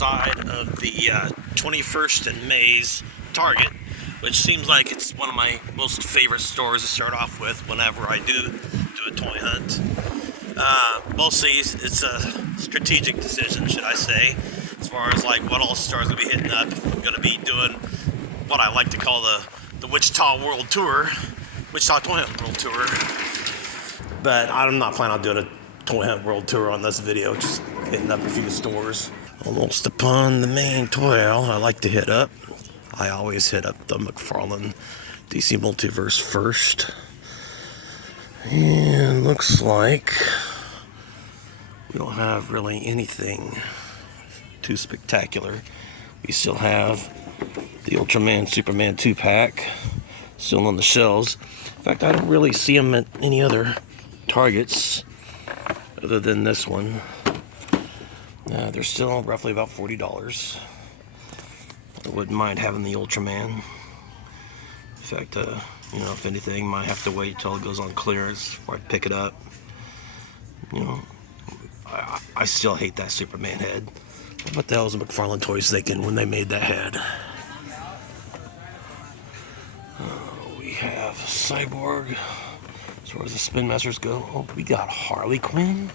outside of the 21st and Mays Target, which seems like it's one of my most favorite stores to start off with whenever I do a toy hunt. Mostly it's a strategic decision, should I say, as far as like what all stores will be hitting up. I'm going to be doing what I like to call the Wichita World Tour, Wichita Toy Hunt World Tour. But I'm not planning on doing a Toy Hunt World Tour on this video, just hitting up a few stores. Almost upon the main toy aisle I like to hit up. I always hit up the McFarlane DC Multiverse first. And looks like we don't have really anything too spectacular. We still have the Ultraman Superman 2-pack still on the shelves. In fact, I don't really see them at any other Targets other than this one. They're still roughly about $40. I wouldn't mind having the Ultraman. In fact, you know, if anything, might have to wait till it goes on clearance before I pick it up. You know, I still hate that Superman head. What the hell was McFarlane Toys thinking when they made that head? We have Cyborg. As far as the Spin Masters go, oh, we got Harley Quinn.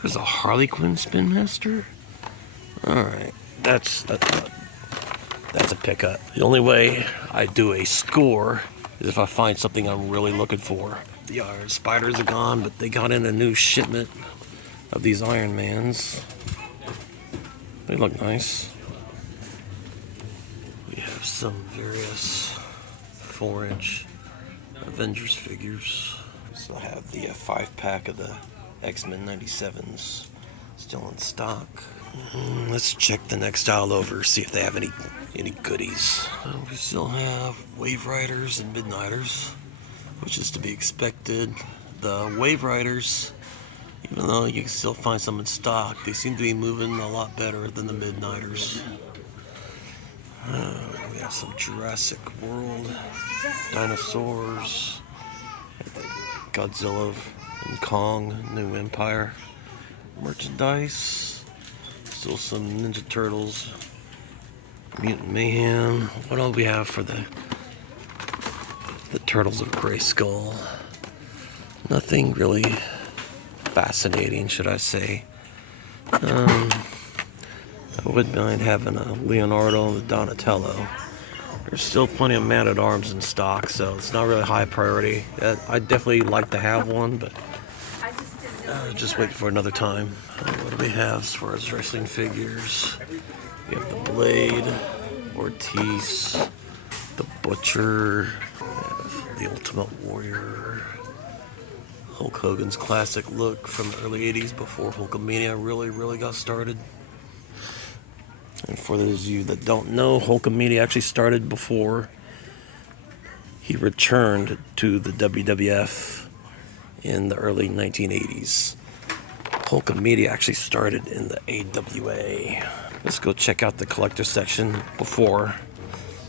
There's a Harley Quinn Spin Master. All right, that's a pickup. The only way I do a score is if I find something I'm really looking for. The Iron Spiders are gone, but they got in a new shipment of these Iron Mans. They look nice. We have some various 4-inch Avengers figures. We still have the 5-pack of the X-Men 97s still in stock. Let's check the next aisle over, see if they have any goodies. We still have Wave Riders and Midnighters, which is to be expected. The Wave Riders, even though you can still find some in stock, they seem to be moving a lot better than the Midnighters. We have some Jurassic World, dinosaurs, Godzilla and Kong, New Empire merchandise, still some Ninja Turtles, Mutant Mayhem. What else do we have for the Turtles of Grayskull? Nothing really fascinating, should I say. I wouldn't mind having a Leonardo and a Donatello. There's still plenty of Man-at-Arms in stock, so it's not really high priority. I'd definitely like to have one, but just wait for another time. What do we have as far as wrestling figures? We have the Blade, Ortiz, the Butcher, we have the Ultimate Warrior, Hulk Hogan's classic look from the early 80s before Hulkamania really got started. And for those of you that don't know, Hulkamania actually started before he returned to the WWF in the early 1980s. Hulkamania actually started in the AWA. Let's go check out the collector section before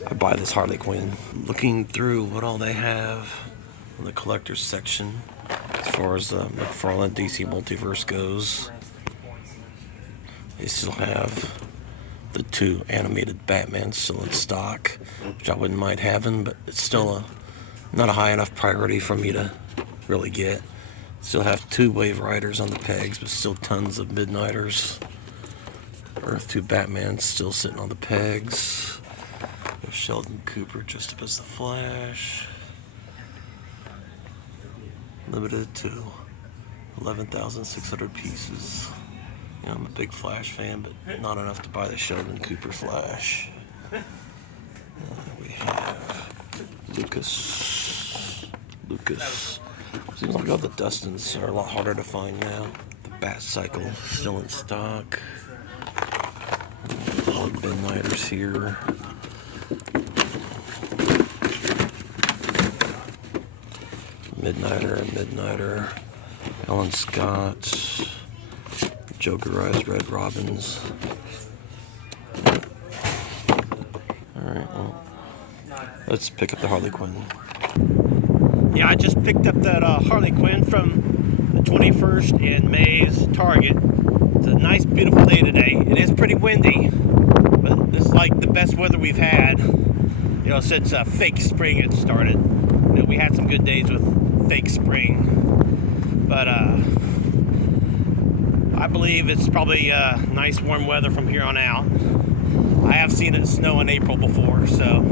I buy this Harley Quinn. Looking through what all they have in the collector section as far as the McFarlane DC Multiverse goes. They still have the 2 animated Batman still in stock, which I wouldn't mind having, but it's still not a high enough priority for me to really get. Still have 2 Wave Riders on the pegs, but still tons of Midnighters. Earth 2 Batman still sitting on the pegs. We have Sheldon Cooper dressed up as the Flash. Limited to 11,600 pieces. Yeah, I'm a big Flash fan, but not enough to buy the Sheldon Cooper Flash. We have Lucas. Seems like all the Dustins are a lot harder to find now. The Bat Cycle still in stock. All the Midnighters here. Midnighter. Alan Scott. Jokerized Red Robins. Alright, well, let's pick up the Harley Quinn. Yeah, I just picked up that Harley Quinn from the 21st and Mays Target. It's a nice, beautiful day today. It is pretty windy, but this is like the best weather we've had, you know, since fake spring had started. You know, we had some good days with fake spring, but I believe it's probably nice, warm weather from here on out. I have seen it snow in April before, so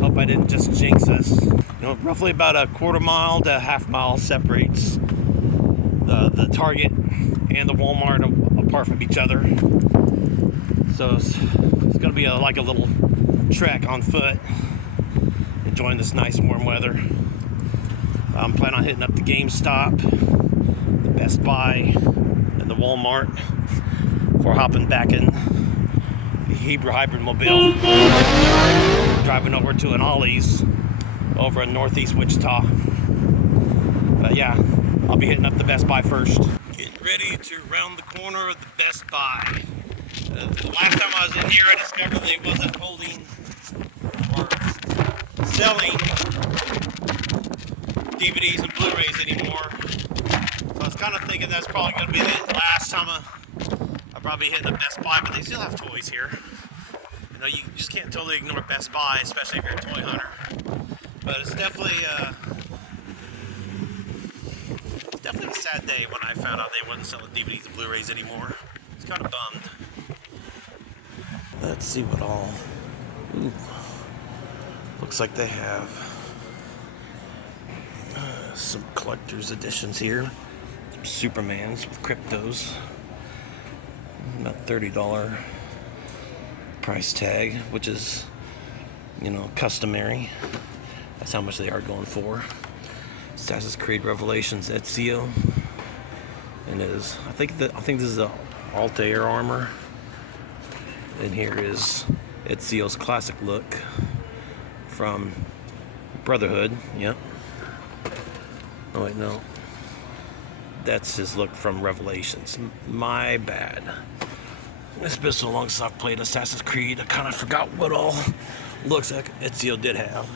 hope I didn't just jinx us. You know, roughly about a quarter mile to a half mile separates the Target and the Walmart apart from each other. So it's going to be like a little trek on foot, enjoying this nice warm weather. I'm planning on hitting up the GameStop, the Best Buy, and the Walmart before hopping back in the Hebrew Hybrid Mobile, driving over to an Ollie's over in northeast Wichita. But yeah, I'll be hitting up the Best Buy first. Getting ready to round the corner of the Best Buy. The last time I was in here, I discovered they wasn't holding or selling DVDs and Blu-rays anymore. So I was kind of thinking that's probably going to be the last time I'll probably hit the Best Buy, but they still have toys here. You know, you just can't totally ignore Best Buy, especially if you're a toy hunter. But it's definitely a sad day when I found out they wasn't selling DVDs and Blu-rays anymore. It's kind of bummed. Let's see what all. Ooh. Looks like they have some collector's editions here. Some Supermans with cryptos. About $30 price tag, which is, you know, customary. That's how much they are going for. Assassin's Creed Revelations Ezio, and I think this is the Altair armor. And here is Ezio's classic look from Brotherhood. Yep. Oh wait, no. That's his look from Revelations. My bad. It's been so long since I've played Assassin's Creed, I kind of forgot what all looks like Ezio did have.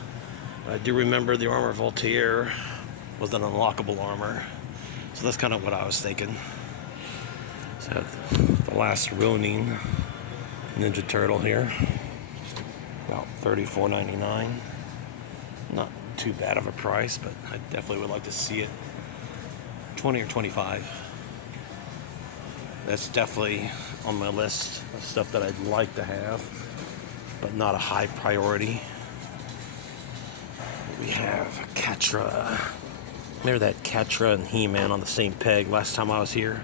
I do remember the armor of Altair was an unlockable armor, so that's kind of what I was thinking. So the last Ronin Ninja Turtle here, about $34.99. Not too bad of a price, but I definitely would like to see it 20 or 25. That's definitely on my list of stuff that I'd like to have, but not a high priority. We have Catra. Remember that Catra and He-Man on the same peg last time I was here?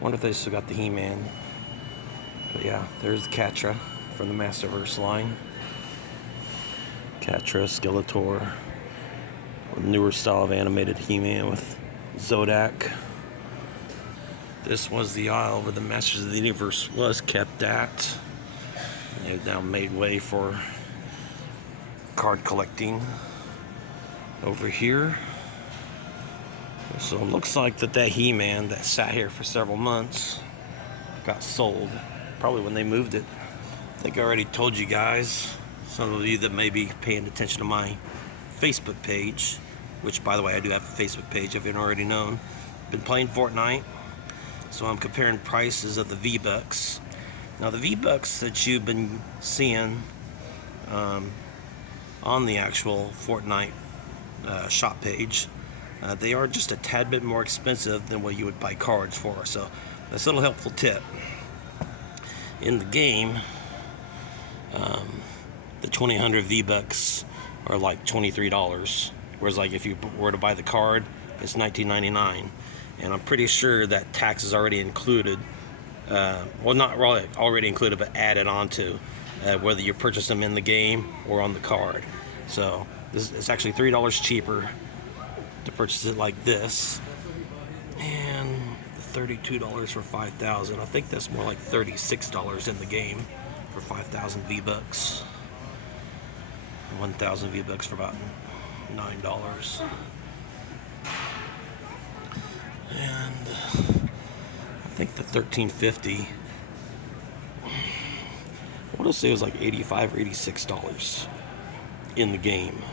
Wonder if they still got the He-Man. But yeah, there's Catra from the Masterverse line. Catra, Skeletor, a newer style of animated He-Man with Zodak. This was the aisle where the Masters of the Universe was kept at. They've now made way for card collecting over here. So it looks like that He-Man that sat here for several months got sold, probably when they moved it. I think I already told you guys, some of you that may be paying attention to my Facebook page, which by the way I do have a Facebook page if you haven't already known. Been playing Fortnite, so I'm comparing prices of the V-Bucks. Now the V-Bucks that you've been seeing on the actual Fortnite shop page, they are just a tad bit more expensive than what you would buy cards for, so that's a little helpful tip. In the game, the 2000 V-Bucks are like $23, whereas like if you were to buy the card, it's $19.99, and I'm pretty sure that tax is already included. Well, not really already included, but added onto whether you purchase them in the game or on the card. So it's actually $3 cheaper to purchase it like this, and $32 for 5,000. I think that's more like $36 in the game for 5,000 V-Bucks. 1,000 V-Bucks for about $9. And I think the 1350, I want to say it was like $85 or $86 in the game.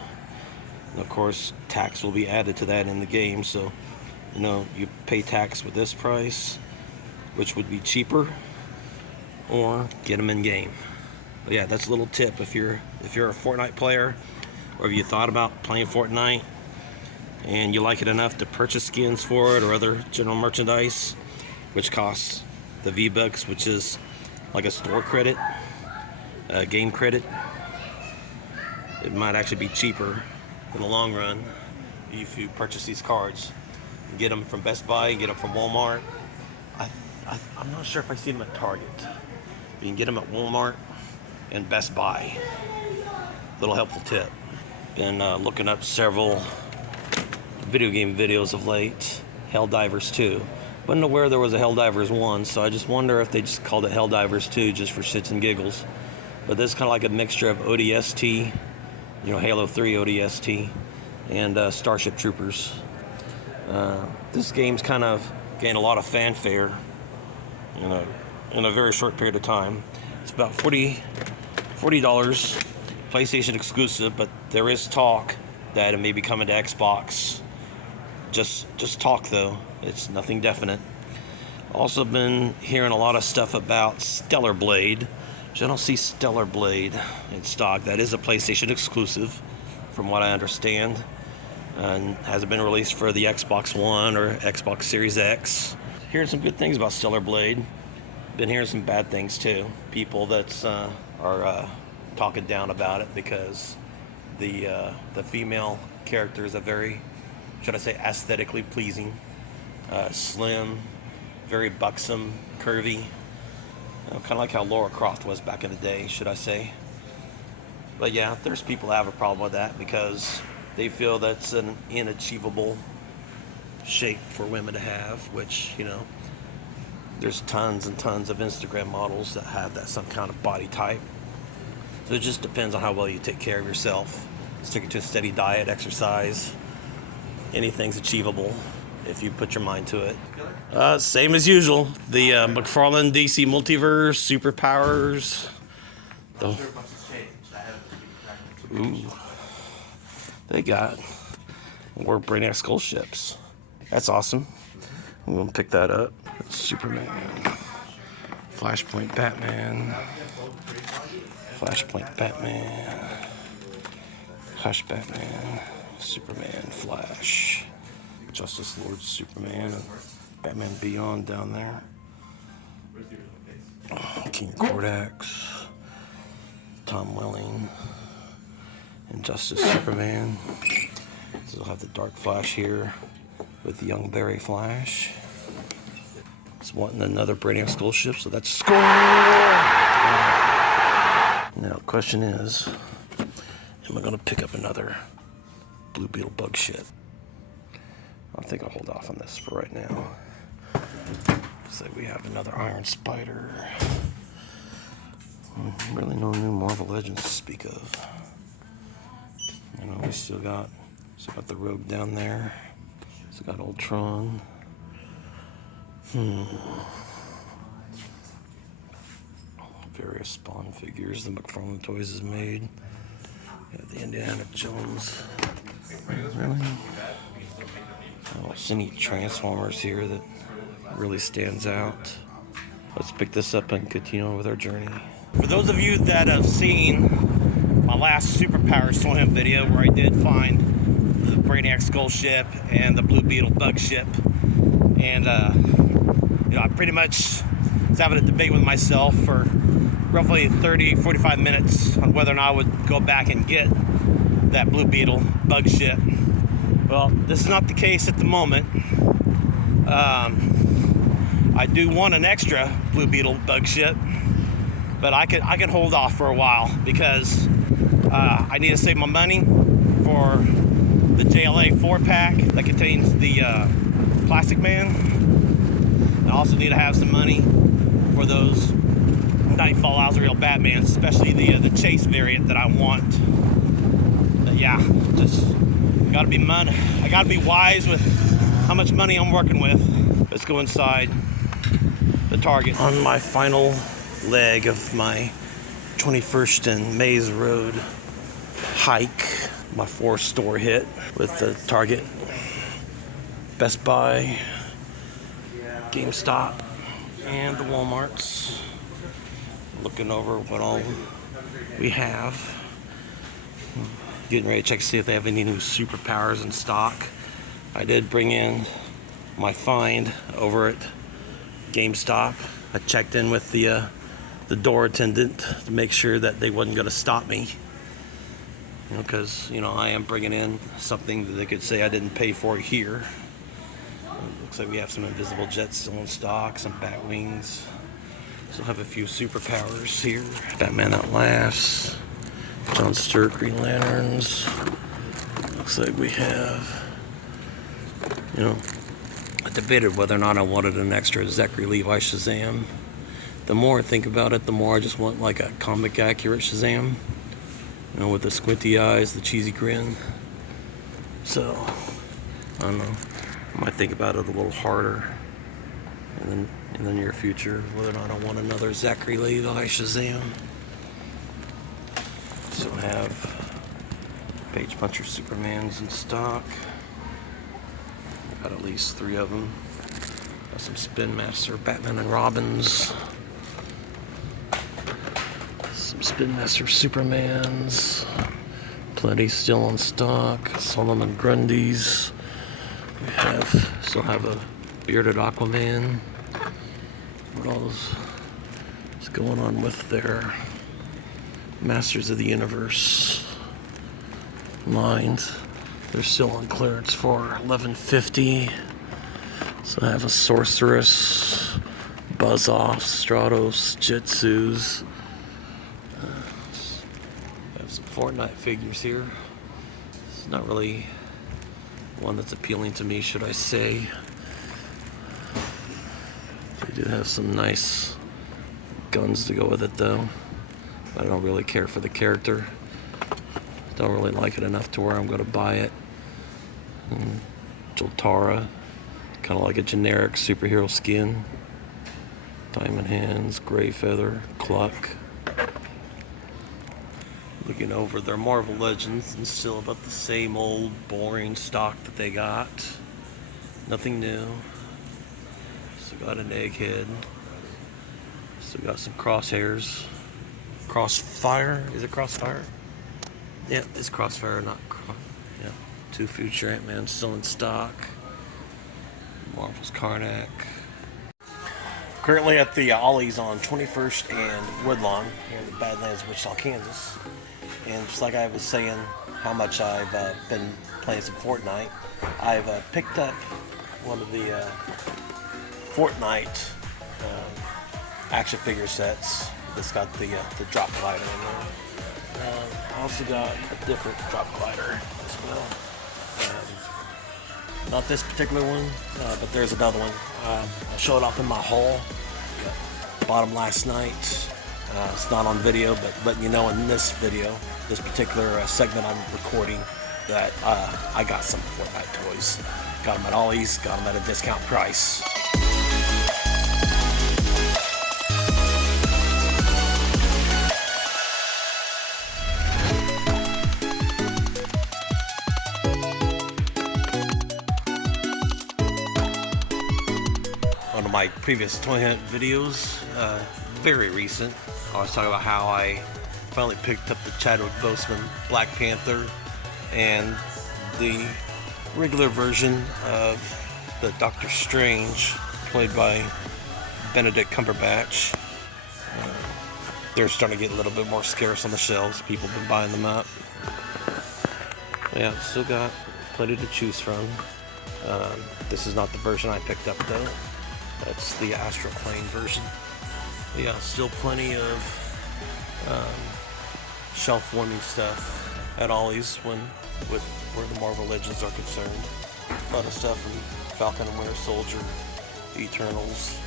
And of course, tax will be added to that in the game, so you know, you pay tax with this price, which would be cheaper, or get them in game. But yeah, that's a little tip if you're a Fortnite player, or if you thought about playing Fortnite and you like it enough to purchase skins for it or other general merchandise, which costs the V-Bucks, which is like a store credit, game credit. It might actually be cheaper in the long run if you purchase these cards. Get them from Best Buy, get them from Walmart. I'm not sure if I see them at Target. You can get them at Walmart and Best Buy. Little helpful tip. Been looking up several video game videos of late. Helldivers 2. Wasn't aware there was a Helldivers 1, so I just wonder if they just called it Helldivers 2 just for shits and giggles. But this is kind of like a mixture of ODST, Halo 3 ODST, and Starship Troopers. This game's kind of gained a lot of fanfare in a very short period of time. It's about $40, PlayStation exclusive, but there is talk that it may be coming to Xbox. Just talk though. It's nothing definite. Also been hearing a lot of stuff about Stellar Blade, which I don't see Stellar Blade in stock. That is a PlayStation exclusive, from what I understand, and hasn't been released for the Xbox One or Xbox Series X. Hearing some good things about Stellar Blade. Been hearing some bad things too. People that are talking down about it because the female character is a very, should I say, aesthetically pleasing, slim, very buxom, curvy, kind of like how Lara Croft was back in the day, should I say. But yeah, there's people that have a problem with that because they feel that's an inachievable shape for women to have, which, there's tons and tons of Instagram models that have that some kind of body type. So it just depends on how well you take care of yourself. Stick to a steady diet, exercise. Anything's achievable if you put your mind to it. Same as usual. The McFarlane DC Multiverse, superpowers. Ooh. They got more Brainiac Skull ships. That's awesome. I'm gonna pick that up. Superman, Flashpoint Batman, Flashpoint Batman, Hush Batman, Superman, Flash, Justice Lord Superman, Batman Beyond down there, King Cordax, Tom Welling, Injustice Superman. So we'll have the Dark Flash here with the Young Barry Flash. It's wanting another Brainiac Skull ship, so that's a score! Now, the question is, am I going to pick up another Blue Beetle bug ship? I think I'll hold off on this for right now. So we have another Iron Spider. Really no new Marvel Legends to speak of. We still got the Rogue down there. Still got Ultron. Various Spawn figures the McFarlane Toys has made. The Indiana Jones. Really? I don't see any Transformers here that really stands out. Let's pick this up and continue on with our journey. For those of you that have seen my last Superpower Slam video where I did find the Brainiac Skull ship and the Blue Beetle bug ship, and I pretty much was having a debate with myself for roughly 30-45 minutes on whether or not I would go back and get that Blue Beetle bug ship. Well, this is not the case at the moment. I do want an extra Blue Beetle bug ship, but I can hold off for a while because I need to save my money for the JLA 4-pack that contains the Plastic Man. I also need to have some money for those Nightfall Azrael Batmans, especially the Chase variant that I want. But yeah, just gotta be money. I gotta be wise with how much money I'm working with. Let's go inside the Target. On my final leg of my 21st and Maze Road hike, my 4-store hit with the Target, Best Buy, GameStop, and the Walmarts. Looking over what all we have. Getting ready to check to see if they have any new superpowers in stock. I did bring in my find over at GameStop. I checked in with the door attendant to make sure that they wasn't going to stop me. You know, because I am bringing in something that they could say I didn't pay for here. Looks like we have some invisible jets still in stock, some bat wings. Still have a few superpowers here. Batman That Laughs, John Stewart Green Lanterns. Looks like we have, I debated whether or not I wanted an extra Zachary Levi Shazam. The more I think about it, the more I just want like a comic accurate Shazam. With the squinty eyes, the cheesy grin. So, I don't know. I might think about it a little harder in the near future, whether or not I want another Zachary Levi Shazam. So I have Page Puncher Supermans in stock. Got at least 3 of them. Got some Spin Master Batman and Robins. Some Spin Master Supermans. Plenty still in stock. Solomon Grundys. We still have a bearded Aquaman. What else is going on with their Masters of the Universe lines? They're still on clearance for $11.50. So I have a Sorceress, Buzz-Offs, Stratos, Jitsus. I have some Fortnite figures here. It's not really one that's appealing to me, should I say. They do have some nice guns to go with it, though. I don't really care for the character. Don't really like it enough to where I'm going to buy it. Joltara, kind of like a generic superhero skin. Diamond Hands, Gray Feather, Cluck. Looking over their Marvel Legends, and still about the same old boring stock that they got. Nothing new. Still got an Egghead. Still got some Crosshairs. Crossfire? Is it Crossfire? Yeah, it's Crossfire, not yeah. 2 Future Ant-Man still in stock. Marvel's Karnak. Currently at the Ollie's on 21st and Woodlawn here in the Badlands of Wichita, Kansas. And just like I was saying, how much I've been playing some Fortnite, I've picked up one of the Fortnite action figure sets. It's got the drop glider in there. I also got a different drop glider as well. Not this particular one, but there's another one. I'll show it off in my haul. Bought them last night. It's not on video, but letting you know in this video, this particular segment I'm recording, that I got some Fortnite toys. Got them at Ollie's, got them at a discount price. One of my previous toy hunt videos, very recent, I was talking about how I finally picked up the Chadwick Boseman Black Panther and the regular version of the Doctor Strange, played by Benedict Cumberbatch. They're starting to get a little bit more scarce on the shelves. People have been buying them up. Yeah, still got plenty to choose from. This is not the version I picked up though. That's the Astral Plane version. But yeah, still plenty of shelf warming stuff at Ollie's where the Marvel Legends are concerned. A lot of stuff from Falcon and Winter Soldier, the Eternals,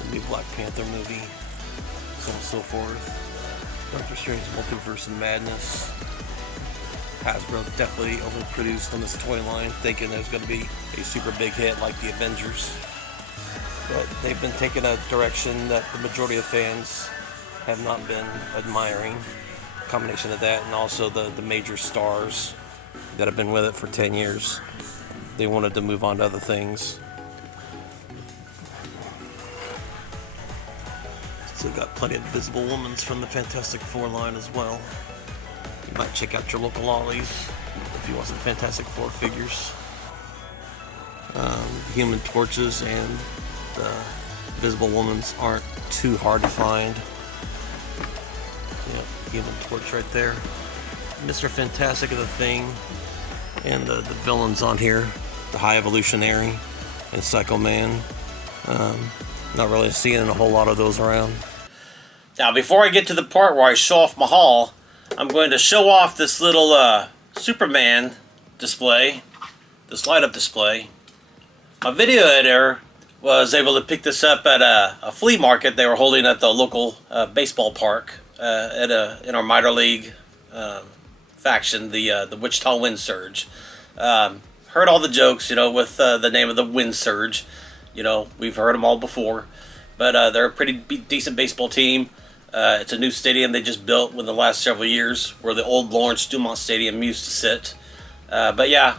the new Black Panther movie, so on and so forth. Doctor Strange Multiverse and Madness. Hasbro definitely overproduced on this toy line, thinking there's going to be a super big hit like the Avengers. But they've been taking a direction that the majority of fans have not been admiring. A combination of that and also the major stars that have been with it for 10 years. They wanted to move on to other things. Also got plenty of Invisible Womans from the Fantastic Four line as well. You might check out your local Ollies if you want some Fantastic Four figures. Human Torches and the Invisible Womans aren't too hard to find. Yep, Human Torch right there. Mr. Fantastic of the Thing, and the villains on here, the High Evolutionary and Psycho Man. Not really seeing a whole lot of those around. Now, before I get to the part where I show off my haul, I'm going to show off this little Superman display, this light-up display. My video editor was able to pick this up at a flea market they were holding at the local baseball park in our minor league faction, the Wichita Wind Surge. Heard all the jokes, with the name of the Wind Surge. We've heard them all before, but they're a pretty decent baseball team. It's a new stadium they just built within the last several years, where the old Lawrence Dumont Stadium used to sit. But yeah,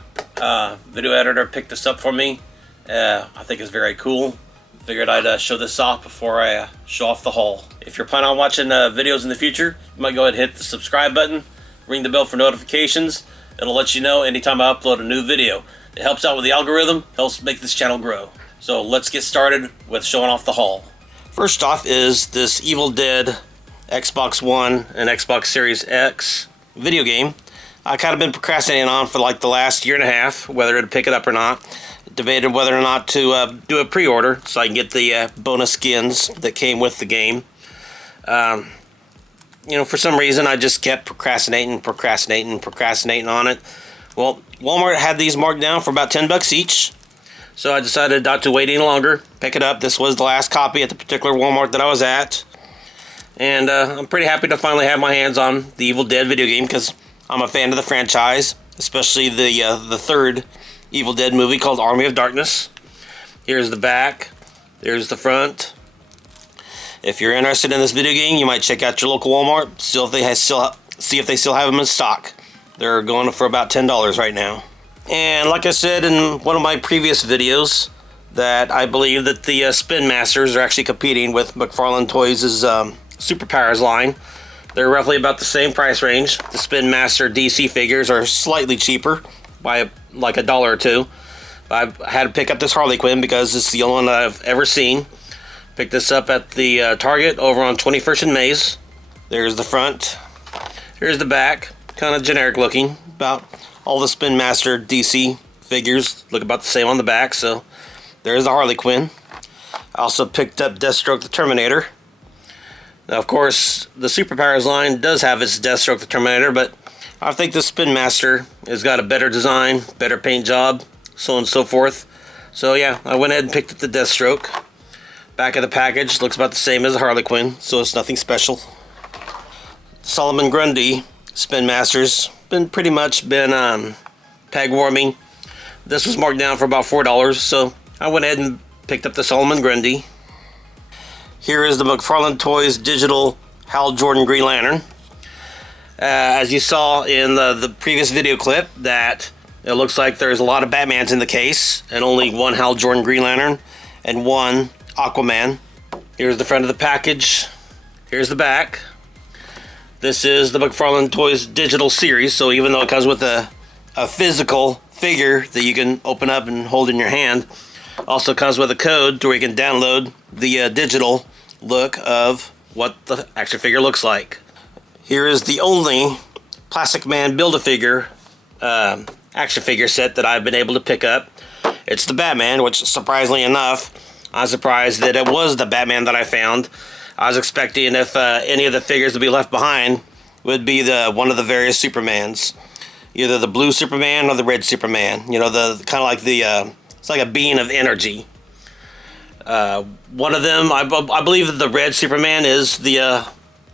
video editor picked this up for me. I think it's very cool. Figured I'd show this off before I show off the haul. If you're planning on watching videos in the future, you might go ahead and hit the subscribe button, ring the bell for notifications. It'll let you know anytime I upload a new video. It helps out with the algorithm, helps make this channel grow. So let's get started with showing off the haul. First off is this Evil Dead Xbox One and Xbox Series X video game. I kind of been procrastinating on for like the last year and a half, whether to pick it up or not. Debated whether or not to do a pre-order so I can get the bonus skins that came with the game. For some reason I just kept procrastinating on it. Well, Walmart had these marked down for about $10 each. So I decided not to wait any longer, pick it up. This was the last copy at the particular Walmart that I was at. And I'm pretty happy to finally have my hands on the Evil Dead video game because I'm a fan of the franchise, especially the third Evil Dead movie called Army of Darkness. Here's the back. There's the front. If you're interested in this video game, you might check out your local Walmart, see if they still have them in stock. They're going for about $10 right now. And like I said in one of my previous videos, that I believe that the Spin Masters are actually competing with McFarlane Toys' Superpowers line. They're roughly about the same price range. The Spin Master DC figures are slightly cheaper by like $1 or $2. I had to pick up this Harley Quinn because it's the only one that I've ever seen. Picked this up at the Target over on 21st and Mays. There's the front. Here's the back. Kind of generic looking. About all the Spin Master DC figures look about the same on the back. So there's the Harley Quinn. I also picked up Deathstroke the Terminator. Now, of course, the Superpowers line does have its Deathstroke the Terminator, but I think the Spin Master has got a better design, better paint job, so on and so forth. So yeah, I went ahead and picked up the Deathstroke. Back of the package looks about the same as the Harley Quinn, so it's nothing special. Solomon Grundy Spin Masters pretty much been peg warming. This was marked down for about $4, so I went ahead and picked up the Solomon Grundy. Here is the McFarlane Toys digital Hal Jordan Green Lantern. As you saw in the previous video clip, that it looks like there's a lot of Batmans in the case and only one Hal Jordan Green Lantern and one Aquaman. Here's the front of the package. Here's the back. This is the McFarlane Toys digital series, so even though it comes with a physical figure that you can open up and hold in your hand, also comes with a code to where you can download the digital look of what the action figure looks like. Here is the only Plastic Man Build-A-Figure action figure set that I've been able to pick up. It's the Batman, which surprisingly enough, I was surprised that it was the Batman that I found. I was expecting if any of the figures to be left behind would be one of the various Supermans. Either the blue Superman or the red Superman. The kind of like it's like a being of energy. One of them, I believe that the red Superman is the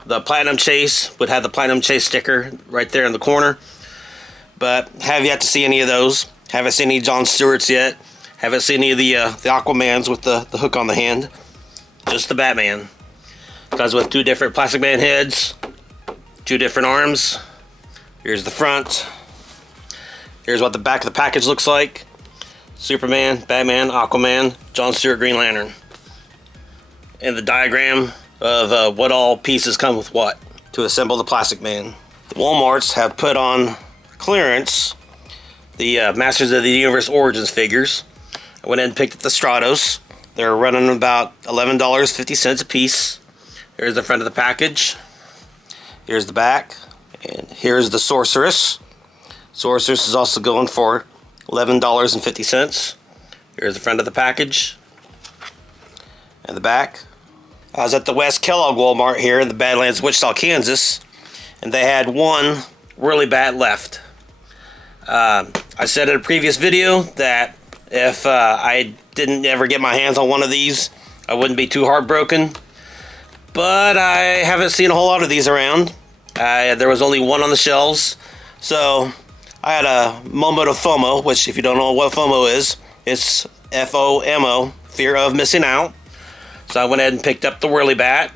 Platinum Chase, would have the Platinum Chase sticker right there in the corner. But have yet to see any of those. Haven't seen any John Stewart's yet. Haven't seen any of the Aquamans with the hook on the hand. Just the Batman. Comes with two different Plastic Man heads, two different arms. Here's the front. Here's what the back of the package looks like. Superman, Batman, Aquaman, John Stewart Green Lantern. And the diagram of what all pieces come with what to assemble the Plastic Man. The Walmarts have put on clearance the Masters of the Universe Origins figures. I went ahead and picked up the Stratos. They're running about $11.50 a piece. Here's the front of the package. Here's the back. And here's the Sorceress. Sorceress is also going for $11.50. Here's the front of the package. And the back. I was at the West Kellogg Walmart here in the Badlands, Wichita, Kansas. And they had one Whirly Bat left. I said in a previous video that if I didn't ever get my hands on one of these, I wouldn't be too heartbroken. But I haven't seen a whole lot of these around. There was only one on the shelves. So I had a moment of FOMO, which if you don't know what FOMO is, it's F-O-M-O, fear of missing out. So I went ahead and picked up the Whirly Bat.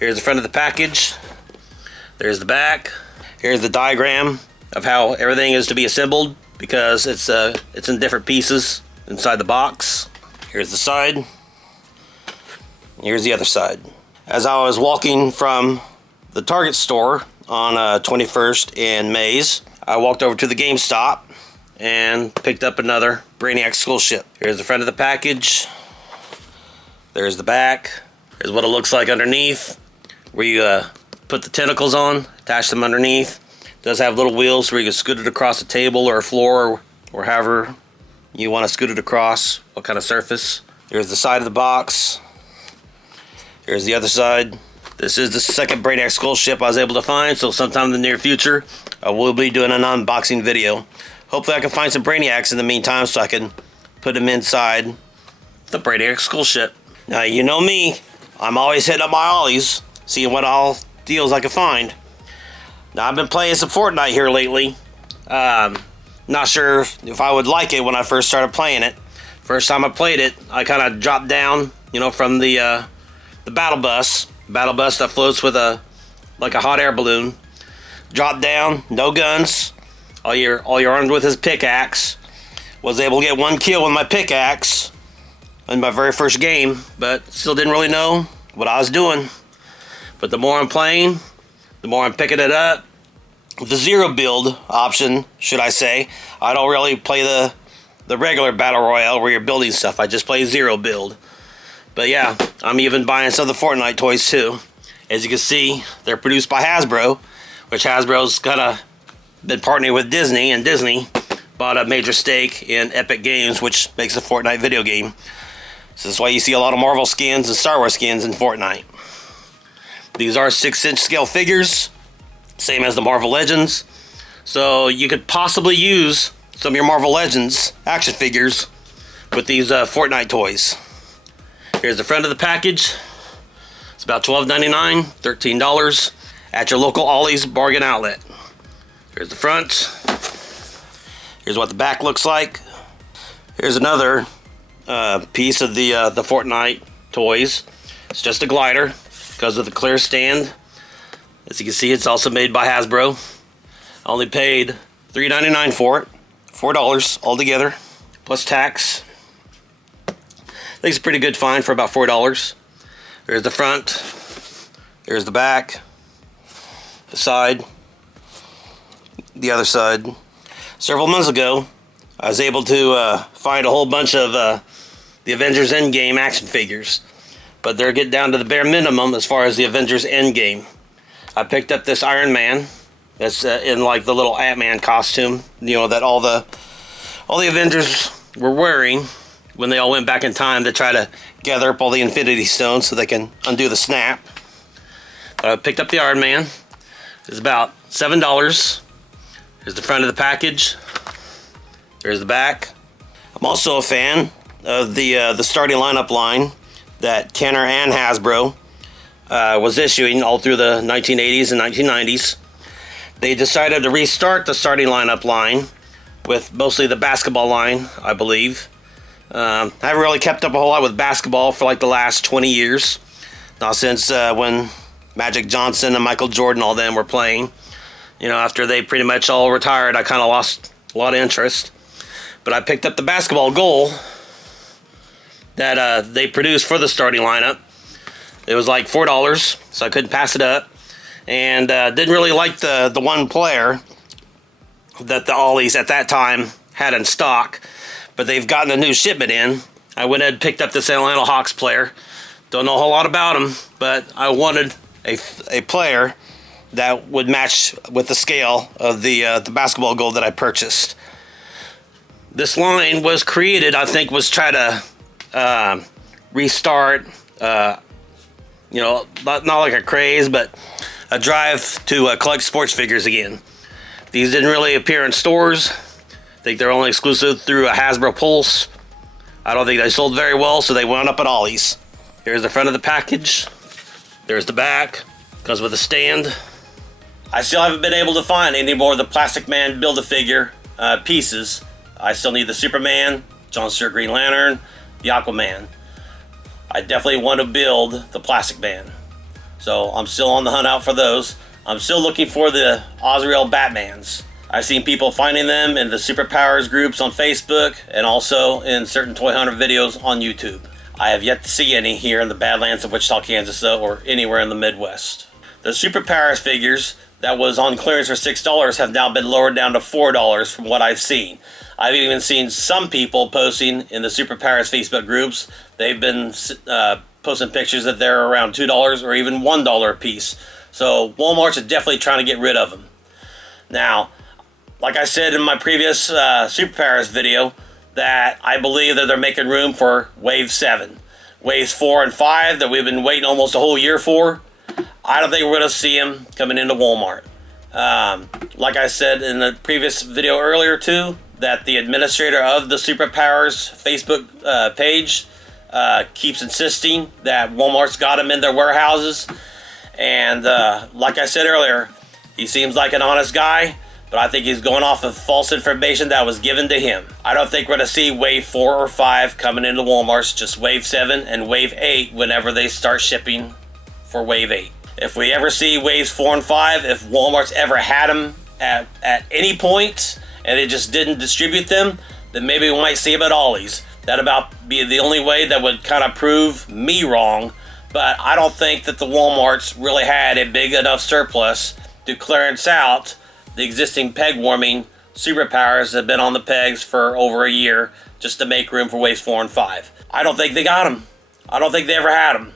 Here's the front of the package. There's the back. Here's the diagram of how everything is to be assembled, because it's in different pieces inside the box. Here's the side. Here's the other side. As I was walking from the Target store on 21st and Mays, I walked over to the GameStop and picked up another Brainiac Skull Ship. Here's the front of the package. There's the back. Here's what it looks like underneath, where you put the tentacles on, attach them underneath. It does have little wheels where you can scoot it across a table or a floor or however you want to scoot it across, what kind of surface. Here's the side of the box. Here's the other side. This is the second Brainiac Skull Ship I was able to find, so sometime in the near future I will be doing an unboxing video. Hopefully I can find some Brainiacs in the meantime so I can put them inside the Brainiac Skull Ship. Now you know me, I'm always hitting up my ollies, seeing what all deals I can find. Now I've been playing some Fortnite here lately. Not sure if I would like it when I first started playing it. First time I played it, I kind of dropped down, you know, from the battle bus that floats with like a hot air balloon. Dropped down, no guns. All you're armed with is pickaxe. Was able to get one kill with my pickaxe in my very first game, but still didn't really know what I was doing. But the more I'm playing, the more I'm picking it up. The zero build option, should I say. I don't really play the regular battle royale where you're building stuff. I just play zero build. But yeah, I'm even buying some of the Fortnite toys too. As you can see, they're produced by Hasbro, which Hasbro's kind of been partnering with Disney, and Disney bought a major stake in Epic Games, which makes a Fortnite video game. So that's why you see a lot of Marvel skins and Star Wars skins in Fortnite. These are 6-inch scale figures, same as the Marvel Legends. So you could possibly use some of your Marvel Legends action figures with these Fortnite toys. Here's the front of the package. It's about $12.99, $13 at your local Ollie's bargain outlet. Here's the front. Here's what the back looks like. Here's another piece of the Fortnite toys. It's just a glider because of the clear stand. As you can see, it's also made by Hasbro. I only paid $3.99 for it. $4 altogether, plus tax. I think it's a pretty good find for about $4. There's the front. There's the back. The side. The other side. Several months ago, I was able to find a whole bunch of the Avengers Endgame action figures. But they're getting down to the bare minimum as far as the Avengers Endgame. I picked up this Iron Man. That's in like the little Ant-Man costume, you know, that all the Avengers were wearing when they all went back in time to try to gather up all the Infinity Stones so they can undo the snap. I picked up the Iron Man. It's about $7. Here's the front of the package. There's the back. I'm also a fan of the starting lineup line that Kenner and Hasbro was issuing all through the 1980s and 1990s. They decided to restart the starting lineup line with mostly the basketball line, I believe. I haven't really kept up a whole lot with basketball for like the last 20 years. Now since when Magic Johnson and Michael Jordan, all them were playing. You know, after they pretty much all retired, I kind of lost a lot of interest. But I picked up the basketball goal that they produced for the starting lineup. It was like $4, so I couldn't pass it up. And didn't really like the one player that the Ollies at that time had in stock, but they've gotten a new shipment in. I went ahead and picked up this Atlanta Hawks player. Don't know a whole lot about him, but I wanted a player that would match with the scale of the basketball goal that I purchased. This line was created, I think, was try to restart, you know, not like a craze, but a drive to collect sports figures again. These didn't really appear in stores. I think they're only exclusive through a Hasbro Pulse. I don't think they sold very well, so they wound up at Ollie's. Here's the front of the package. There's the back. Comes with a stand. I still haven't been able to find any more of the Plastic Man Build-A-Figure pieces. I still need the Superman, John Stewart Green Lantern, the Aquaman. I definitely want to build the Plastic Man. So I'm still on the hunt out for those. I'm still looking for the Azrael Batmans. I've seen people finding them in the Superpowers groups on Facebook and also in certain Toy Hunter videos on YouTube. I have yet to see any here in the Badlands of Wichita, Kansas, or anywhere in the Midwest. The Superpowers figures that was on clearance for $6 have now been lowered down to $4 from what I've seen. I've even seen some people posting in the Superpowers Facebook groups. They've been posting pictures that they're around $2 or even $1 a piece. So Walmart's definitely trying to get rid of them. Now, like I said in my previous Superpowers video, that I believe that they're making room for Wave 7. Waves 4 and 5 that we've been waiting almost a whole year for, I don't think we're going to see them coming into Walmart. Like I said in the previous video earlier too, that the administrator of the Superpowers Facebook page keeps insisting that Walmart's got them in their warehouses. And like I said earlier, he seems like an honest guy, but I think he's going off of false information that was given to him. I don't think we're going to see Wave 4 or 5 coming into Walmart's, just Wave 7 and Wave 8 whenever they start shipping for Wave 8. If we ever see Waves 4 and 5, if Walmart's ever had them at any point and they just didn't distribute them, then maybe we might see them at Ollie's. That'd about be the only way that would kind of prove me wrong, but I don't think that the Walmart's really had a big enough surplus to clearance out the existing peg warming Superpowers that have been on the pegs for over a year just to make room for Waves 4 and 5. I don't think they got them. I don't think they ever had them.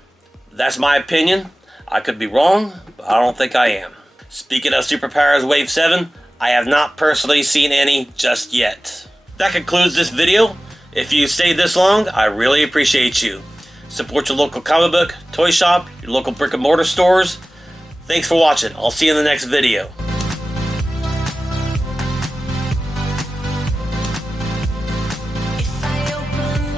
That's my opinion. I could be wrong, but I don't think I am. Speaking of Superpowers Wave 7, I have not personally seen any just yet. That concludes this video. If you stayed this long, I really appreciate you. Support your local comic book, toy shop, your local brick and mortar stores. Thanks for watching. I'll see you in the next video.